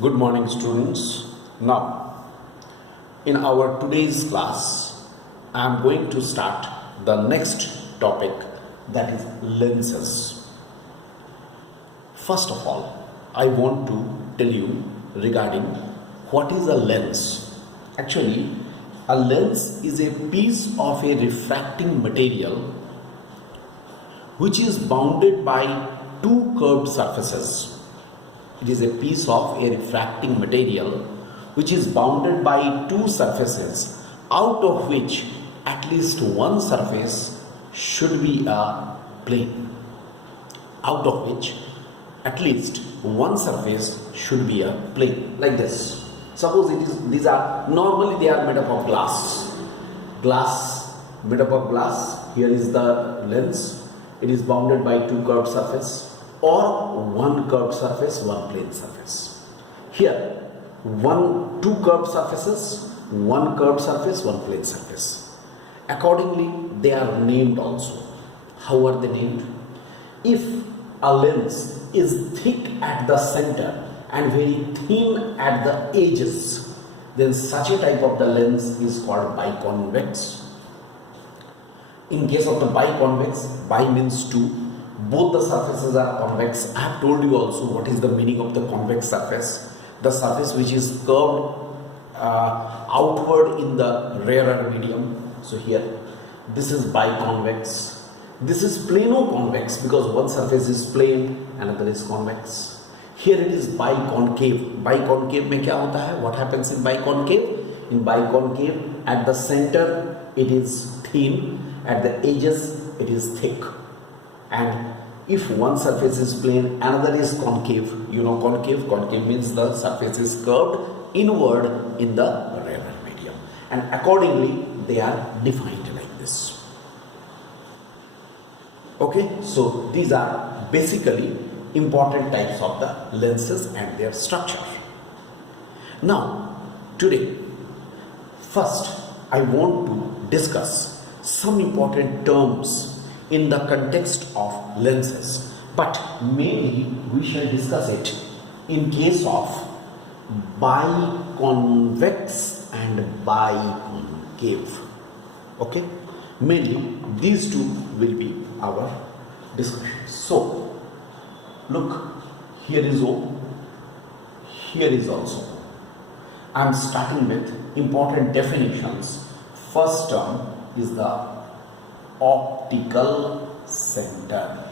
Good morning, students. Now, in our today's class, I am going to start the next topic, that is lenses. First of all, I want to tell you regarding what is a lens. Actually, a lens is a piece of a refracting material which is bounded by two curved surfaces. It is a piece of a refracting material which is bounded by two surfaces, out of which at least one surface should be a plane. Out of which at least one surface should be a plane, like this. Suppose these are normally they are made up of glass made up of glass. Here is the lens. It is bounded by two curved surfaces, or one curved surface, one plane surface. Here, two curved surfaces, one curved surface, one plane surface. Accordingly, they are named also. How are they named? If a lens is thick at the center and very thin at the edges, then such a type of the lens is called biconvex. In case of the biconvex, bi means two. Both the surfaces are convex. I have told you also what is the meaning of the convex surface. The surface which is curved outward in the rarer medium. So here, this is biconvex. This is plano-convex because one surface is plane, another is convex. Here it is biconcave. Biconcave में क्या होता है? What happens in biconcave? In biconcave, at the center it is thin, at the edges it is thick. And if one surface is plane, another is concave. You know concave? Concave means the surface is curved inward in the rarer medium. And accordingly, they are defined like this. Okay, so these are basically important types of the lenses and their structure. Now, today, first I want to discuss some important terms in the context of lenses, but mainly we shall discuss it in case of biconvex and biconcave. Okay, mainly these two will be our discussion. So look, here is O, here is also O. I am starting with important definitions. First term is the optical center.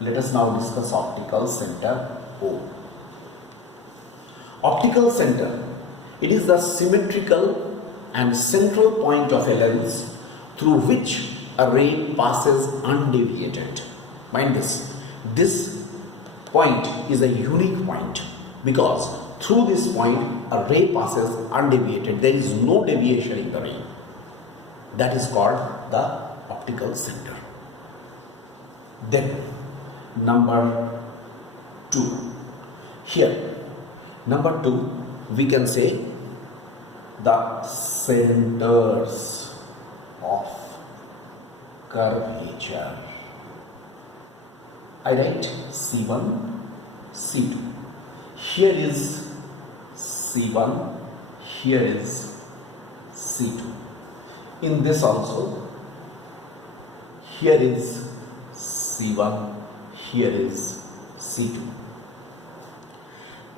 Let us now discuss optical center O. Optical center, it is the symmetrical and central point of a lens through which a ray passes undeviated. Mind this point is a unique point because through this point a ray passes undeviated. There is no deviation in the ray. That is called the optical center. Then number 2. Here, number 2, we can say the centers of curvature. I write C1, C2. Here is C1, here is C2. In this also, here is C1, here is C2.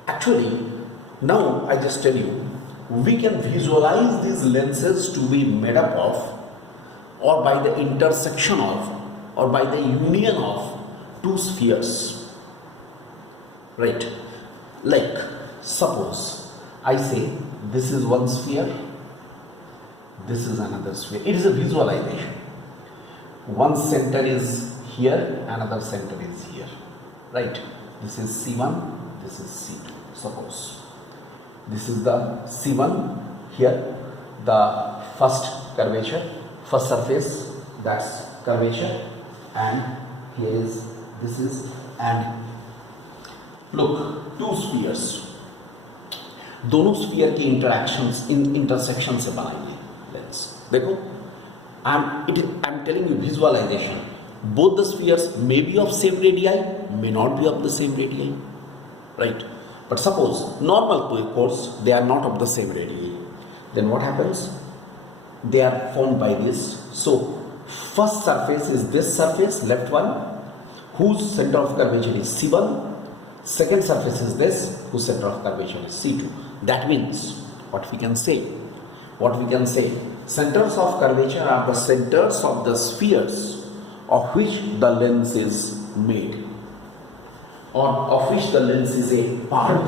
Actually, now I just tell you, we can visualize these lenses to be made up of, or by the intersection of, or by the union of two spheres. Right? Like, suppose I say this is one sphere, this is another sphere. It is a visualization. One center is here, another center is here. Right? This is C1, this is C2. Suppose this is the C1, here the first curvature, first surface, that's curvature, and here is this is, and look, two spheres. दोनों sphere की intersection से बनाएंगे lens. देखो, I'm telling you visualization. Both the spheres may be of same radii, may not be of the same radii, right? But suppose normal course, they are not of the same radii. Then what happens? They are formed by this. So first surface is this surface, left one, whose center of curvature is C1. Second surface is this, whose center of curvature is C2. That means what we can say? Centers of curvature are the centers of the spheres of which the lens is made, or of which the lens is a part.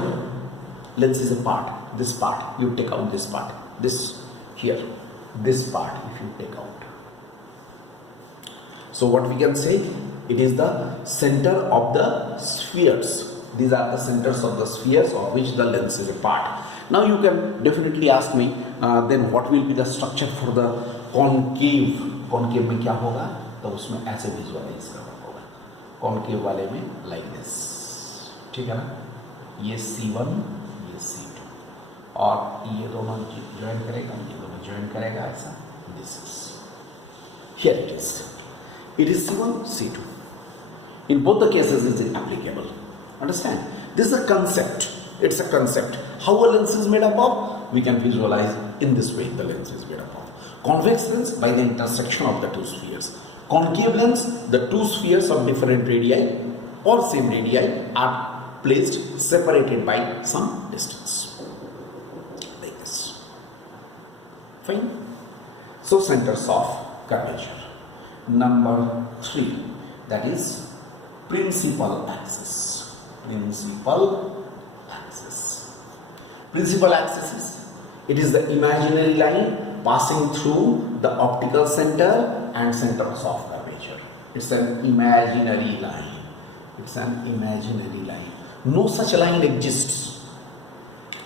Lens is a part. This part, you take out this part. This here, this part if you take out. So what we can say? It is the center of the spheres. These are the centers of the spheres of which the lens is a part. Now you can definitely ask me, then what will be the structure for the concave? Concave में क्या होगा? तो उसमें ऐसे visualise करना होगा. Concave वाले में like this, ठीक है ना? ये C1, ये C2, और ये दोनों ज्वाइन करेगा, ये दोनों ज्वाइन करेगा ऐसा. This is here it is. It is C1, C2. In both the cases, it is applicable. Understand? This is a concept. It's a concept. How a lens is made up of? We can visualize in this way the lens is made up of. Convex lens by the intersection of the two spheres. Concave lens, the two spheres of different radii or same radii are placed separated by some distance. Like this. Fine? So centers of curvature. Number 3, that is principal axis. Principal axis is, it is the imaginary line passing through the optical center and centers of curvature. It's an imaginary line. No such line exists.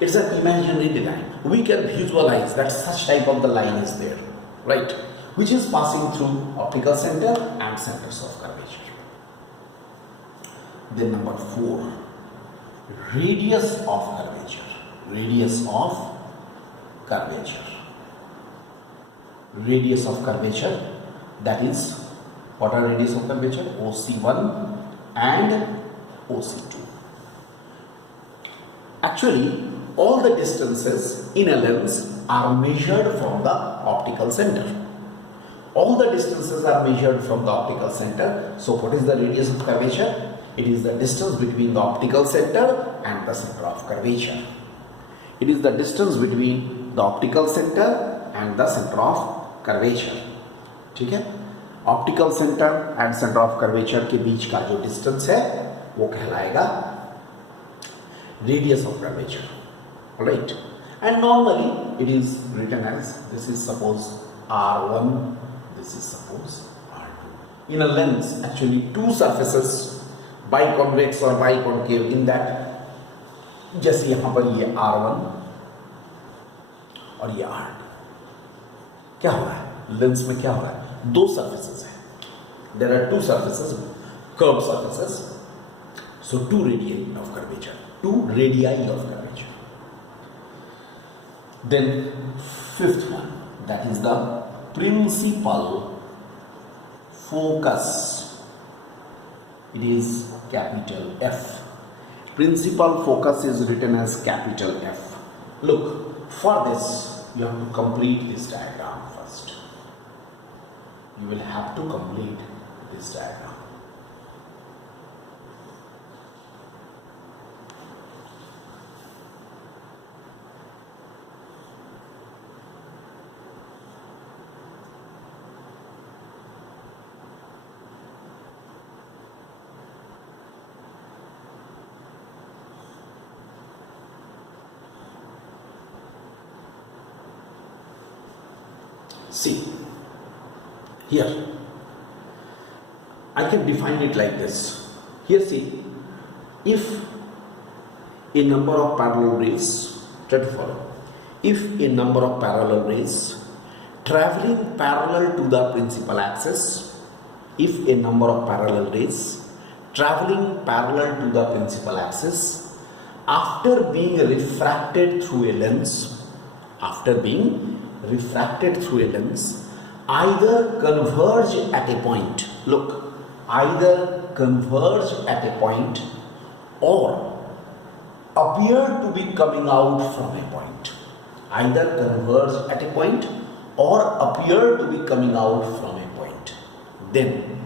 It's an imaginary line. We can visualize that such type of the line is there, right? Which is passing through optical center and centers of curvature. Then number 4, radius of curvature. Radius of curvature, that is, what are radius of curvature? OC1 and OC2. Actually, all the distances in a lens are measured from the optical center. All the distances are measured from the optical center. So what is the radius of curvature? It is the distance between the optical center and the center of curvature. It is the distance between the optical center and the center of curvature. ठीक है? Optical center and center of curvature के बीच का जो distance है वो कहलाएगा radius of curvature. Alright? And normally it is written as, this is suppose R1, this is suppose R2. In a lens, actually two surfaces, biconvex or biconcave, in that जैसे यहाँ पर ये R1 और ये R2, क्या हो रहा है? लेंस में क्या हो रहा है? दो surfaces हैं. There are two surfaces, curved surfaces. So two radii of curvature. Then fifth one, that is the principal focus. It is capital F. Principal focus is written as capital F. Look, for this you have to complete this diagram first. You will have to complete this diagram. See, here, I can define it like this. Here see, if a number of parallel rays, try to follow, if a number of parallel rays traveling parallel to the principal axis, if a number of parallel rays traveling parallel to the principal axis, after being refracted through a lens, either converge at a point. Look, either converge at a point or appear to be coming out from a point, either converge at a point or appear to be coming out from a point, then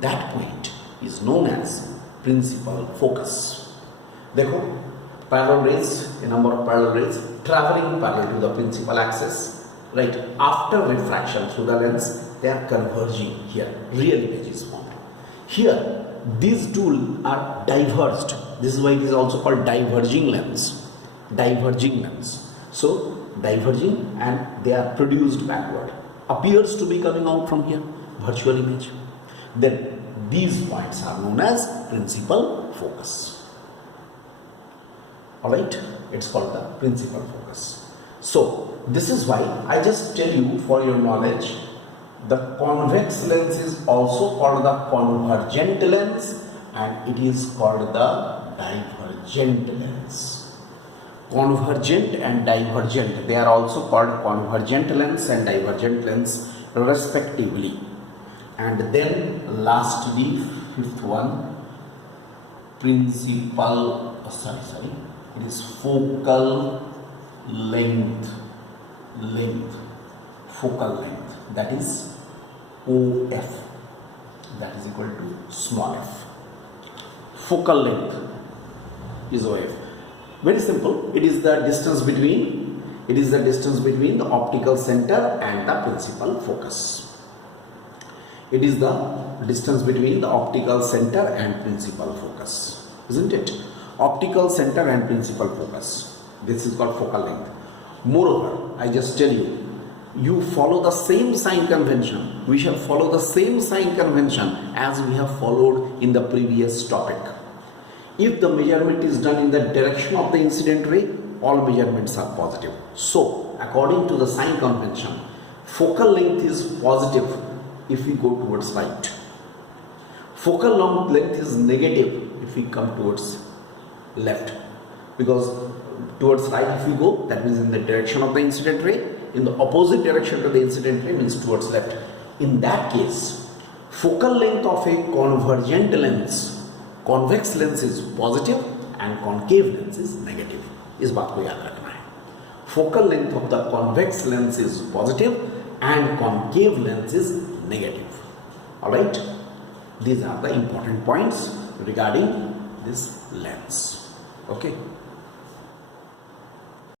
that point is known as principal focus. देखो parallel rays, a number of parallel rays traveling parallel to the principal axis, right? After refraction through the lens, they are converging here. Real image is formed. Here, these two are diverged. This is why it is also called diverging lens. Diverging lens. So, diverging and they are produced backward. Appears to be coming out from here. Virtual image. Then, these points are known as principal focus. Alright, it's called the principal focus. So, this is why I just tell you for your knowledge, the convex lens is also called the convergent lens and it is called the divergent lens. Convergent and divergent, they are also called convergent lens and divergent lens respectively. And then lastly, fifth one, principal, it is focal length, focal length, that is OF, that is equal to small f. Focal length is OF. Very simple. It is the distance between the optical center and the principal focus. It is the distance between the optical center and principal focus, isn't it? Optical center and principal focus. This is called focal length. Moreover, I just tell you, you follow the same sign convention. We shall follow the same sign convention as we have followed in the previous topic. If the measurement is done in the direction of the incident ray, all measurements are positive. So, according to the sign convention, focal length is positive if we go towards right. Focal length is negative if we come towards left, because towards right if we go, that means in the direction of the incident ray. In the opposite direction to the incident ray means towards left. In that case, focal length of a convergent lens, convex lens is positive and concave lens is negative. इस बात को याद रखना है. Focal length of the convex lens is positive and concave lens is negative. Alright, these are the important points regarding this lens. Okay.